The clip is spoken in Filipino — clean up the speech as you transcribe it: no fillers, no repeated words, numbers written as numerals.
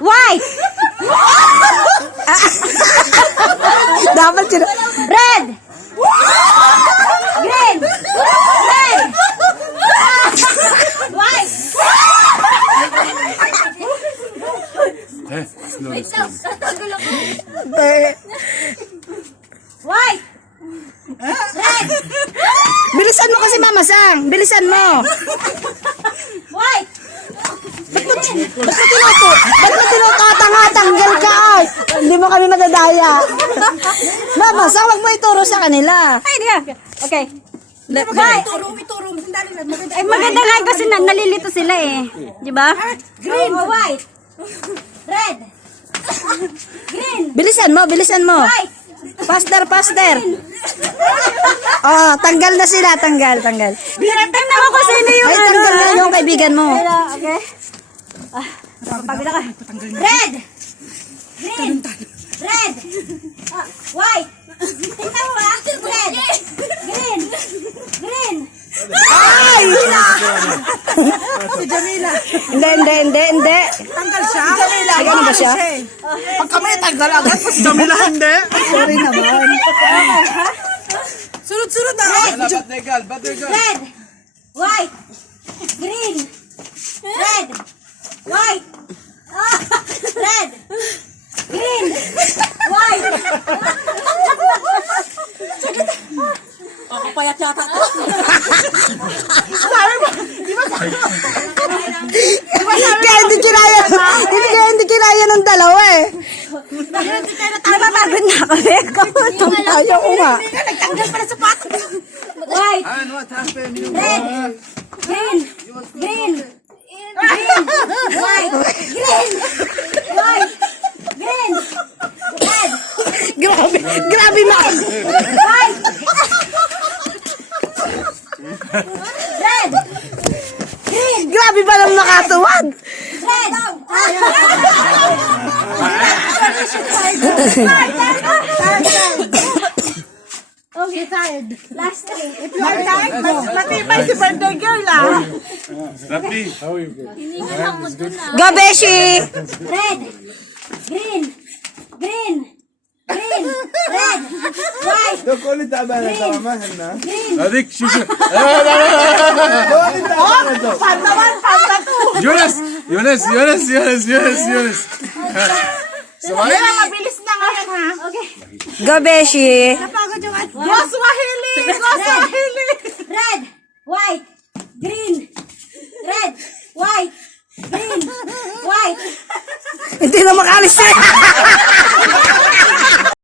White. Dapat sila. Red. Green. Red. White. Slowly. White. Red. Bilisan mo kasi, Mama Sang. Bilisan mo. White. Ba't mo tinutanggal ka? Ay, hindi mo kami madadaya. Mama Sang, wag mo ituro sa kanila. Ay, di ka. Okay. White. Ay, maganda nga kasi nalilito sila eh. Di ba? Green. White. Red. Green. Bilisan mo, bilisan mo. White. Faster. Oh, tanggal na sila, tanggal. Tingnan mo kung sino yung Ay, tanggal na yung kaibigan mo. Okay. Pagod ako. Red. Green. Red. White. Tingnan mo ba? Red. Green. Green. Ay! Si Jamila. Hindi. Tanggal siya? Si Jamila. Ay, ano ba siya? Pag kami tanggal agad, si Jamila hindi. Sorry naman. Sunod-sunod na. Red. White. Green. Red. White. Red. Green. White. Ako payat yata to. Kaya hindi kinaya ng dalawa eh. Napapagod na ako eh. Ayaw ko nga. Nagtanggal pala sa pato. White. Red. Green. Green. Green. White. Green. White. Green. Red. Grabe ma. White. Red. Green. Grabe ba lang nakatuwad? Red. Okay, tired. Last three. If you are tired, Matibay si birthday girl ah. Go, Beshi! red. Green. Green. Green. Red. White. Green. هذيك شو يونس Kaya mabilis na ngayon ha. Okay. Go, Beshi! Napagod yung at. Go Swahili! Go Swahili! Red. White. Green. Red. White. Green. White. Hindi na makalis eh!